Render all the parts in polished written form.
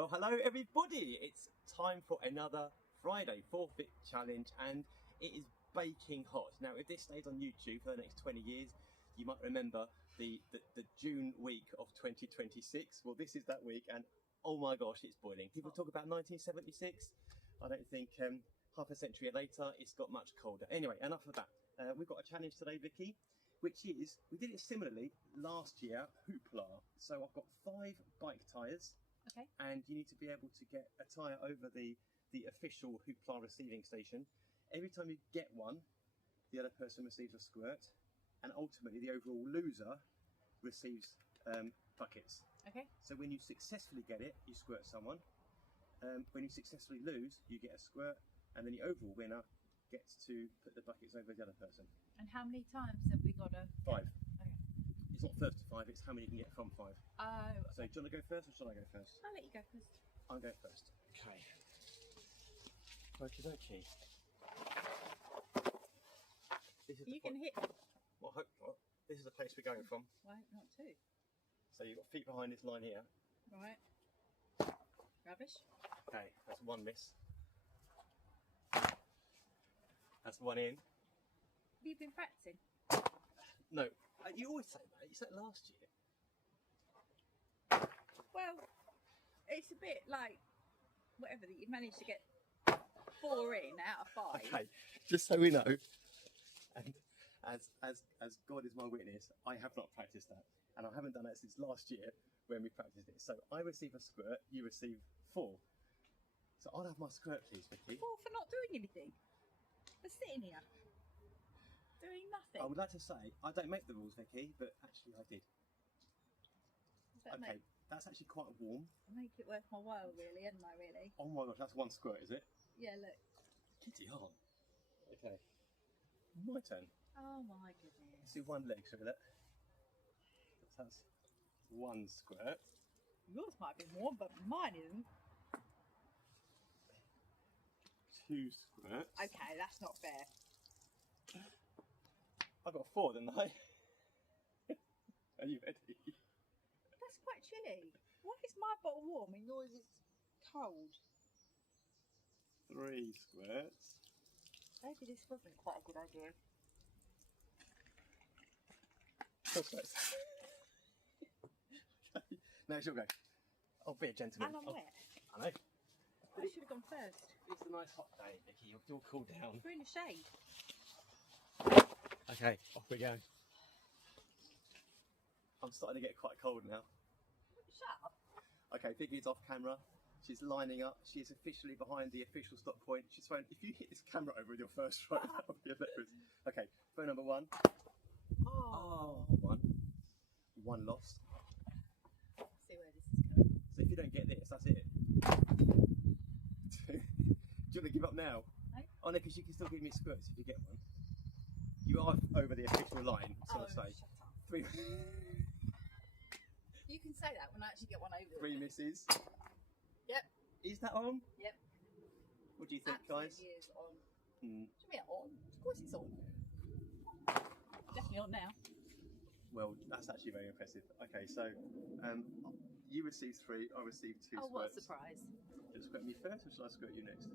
Well, hello everybody. It's time for another Friday Forfeit challenge, and it is baking hot. Now, if this stays on YouTube for the next 20 years, you might remember the June week of 2026. Well, this is that week, and oh my gosh, it's boiling. People talk about 1976. I don't think half a century later it's got much colder. Anyway, enough of that. We've got a challenge today, Vicky, which is, we did it similarly last year, Hoopla. So I've got 5 bike tyres. Okay. And you need to be able to get a tyre over the official Hoopla receiving station. Every time you get one, the other person receives a squirt, and ultimately the overall loser receives buckets. Okay. So when you successfully get it, you squirt someone. When you successfully lose, you get a squirt, and then the overall winner gets to put the buckets over the other person. And how many times have we got to? 5. Okay. It's not first to 5, it's how many you can get from 5. Oh. So do you want to go first, or shall I go first? I'll let you go first. I'll go first. Okay. Okie dokie. You can hit. Well, this is the place we're going from. Right, not 2. So you've got feet behind this line here. Right. Rubbish. Okay, that's 1 miss. That's 1 in. Have you been practicing? No, you always say that. You said it last year. Well, it's a bit like whatever that you've managed to get 4 in out of 5. Okay, just so we know, and as God is my witness, I have not practiced that, and I haven't done that since last year when we practiced it. So I receive a squirt, you receive 4. So I'll have my squirt, please, Vicky. 4 for not doing anything. For sitting here doing nothing. I would like to say I don't make the rules, Vicky, but actually I did. Does that Okay, that's actually quite warm. make it worth my while, really, isn't I? Really? Oh my gosh, that's 1 squirt, is it? Yeah. Look. Kitty on. Okay, my turn. Oh my goodness. Let's do 1 leg, shall we? That's 1 squirt. Yours might be warm, but mine isn't. 2 squirts. Okay, that's not fair. I got 4, didn't I? Are you ready? That's quite chilly. Why is my bottle warm and yours is cold? 3 squirts. Maybe this wasn't quite a good idea. 4 squirts. Okay. No, she'll go. I'll be a gentleman. And I'm wet. I know. I should have gone first. It's a nice hot day, Vicky. You'll cool down. We're in the shade. Okay, off we go. I'm starting to get quite cold now. Shut up. Okay, Vicky's off camera. She's lining up. She is officially behind the official stop point. She's thrown. If you hit this camera over with your first throw, that would be hilarious. Okay, throw number 1. Oh, 1 lost. See where this is going. So if you don't get this, that's it. Do you want to give up now? No. Oh no, because you can still give me squirts if you get one. You are over the official line, so I say. Shut up. 3. You can say that when I actually get one over. 3 misses. Yep. Is that on? Yep. What do you think, guys? Absolutely is on. Hmm. What do you mean on? Of course it's on. Definitely on now. Well, that's actually very impressive. Okay, so you received 3, I received 2 Oh, squirts. what a surprise. You'll squirt me first, or shall I squirt you next?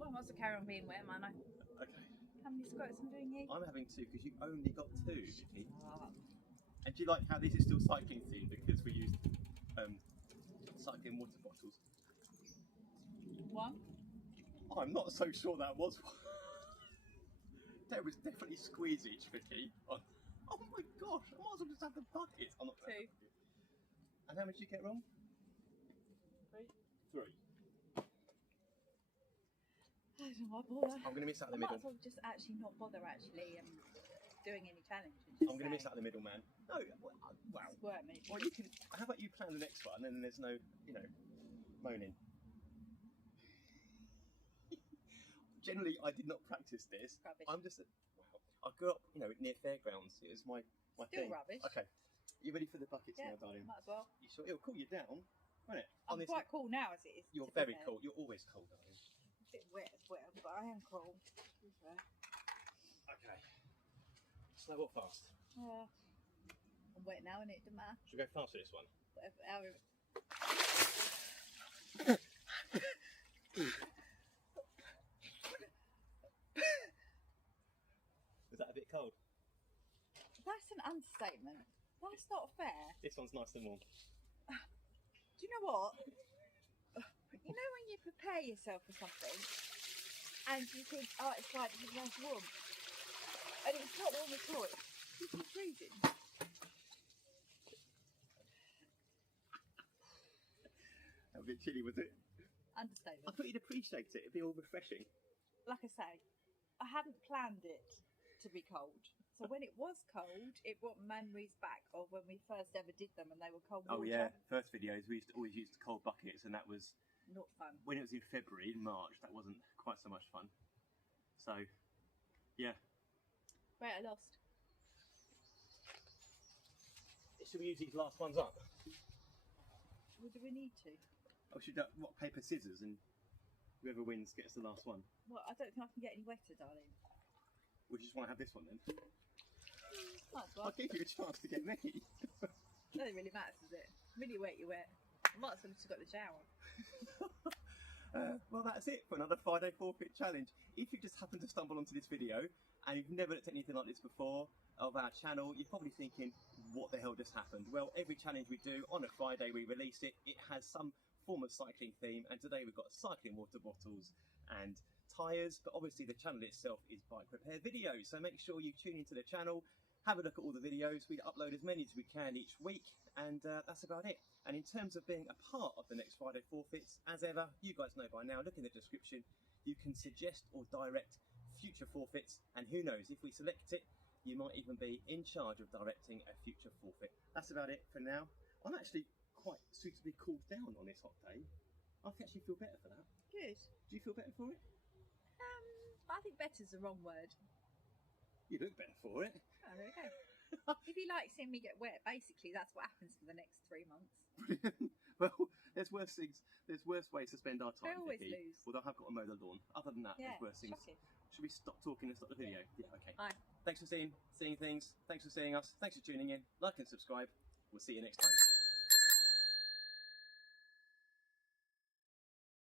Well, I must have carry on being wet, man. Okay. How many squirts I'm doing here? I'm having 2 because you only got 2, Vicky. Oh. And do you like how this is still cycling themed because we used cycling water bottles? 1. I'm not so sure that was one. There was definitely squeezage, Vicky. Oh my gosh, I might as well just have the buckets. I'm not 2. And how much did you get wrong? 3. I don't know why bother. I'm going to miss out the I might middle. as well just actually not bother doing any challenge. I'm going to miss out the middle, man. No, wow. Squirt me. Well, you can. How about you plan the next one, and then there's no, moaning. Generally, I did not practice this. Rubbish. I'm just. Wow. I grew up, near fairgrounds. It was my Still thing. rubbish. Okay. You ready for the buckets Yeah, now, darling? might as well. You sure? It'll cool you down, won't it? I'm quite cool now as it is. You're to be very fair. cool. You're always cool, darling. A bit wet as well, but I am cool. To be fair. Okay. Slow or fast? I'm wet now, innit? Doesn't matter. Should we go fast for this one? Whatever. Was that a bit cold? That's an understatement. That's not fair. This one's nice and warm. Do you know what? You know when you prepare yourself for something and you think, oh, it's fine, it's nice and warm. And it's not warm at all. It's freezing. A bit chilly, was it? Understatement. I thought you'd appreciate it. It'd be all refreshing. Like I say, I hadn't planned it to be cold. So when it was cold, it brought memories back of when we first ever did them and they were cold water. Oh yeah, first videos we used to always use cold buckets, and that was Not fun. when it was in February, in March. That wasn't quite so much fun. So, yeah. Right, I lost. Should we use these last ones up? Well, do we need to? Or should what, paper scissors, and whoever wins gets the last one? Well, I don't think I can get any wetter, darling. We just want to have this one then. Might as well. I'll give you a chance to get many. Nothing really matters, does it? Really wet, you wet. I might as well have just got the shower. Well, that's it for another Friday Forfeit challenge. If you just happen to stumble onto this video and you've never looked at anything like this before of our channel, you're probably thinking, what the hell just happened? Well, every challenge we do on a Friday, we release it. It has some form of cycling theme, and today we've got cycling water bottles and tyres, but obviously the channel itself is bike repair videos, so make sure you tune into the channel, have a look at all the videos. We upload as many as we can each week, and that's about it. And in terms of being a part of the next Friday Forfeits, as ever, you guys know by now, look in the description, you can suggest or direct future forfeits, and who knows, if we select it, you might even be in charge of directing a future forfeit. That's about it for now. I'm actually quite suitably cooled down on this hot day. I actually feel better for that. Good. Do you feel better for it? I think better's the wrong word. You look better for it. Oh, there we go. If you like seeing me get wet, basically that's what happens for the next 3 months. Well, there's worse things. There's worse ways to spend our time. I always Vicky. lose. Although I have got to mow the lawn. Other than that, Yeah, there's worse things. shocking. Should we stop talking and stop the video? Yeah, okay. Bye. Thanks for seeing things. Thanks for seeing us. Thanks for tuning in. Like and subscribe. We'll see you next time.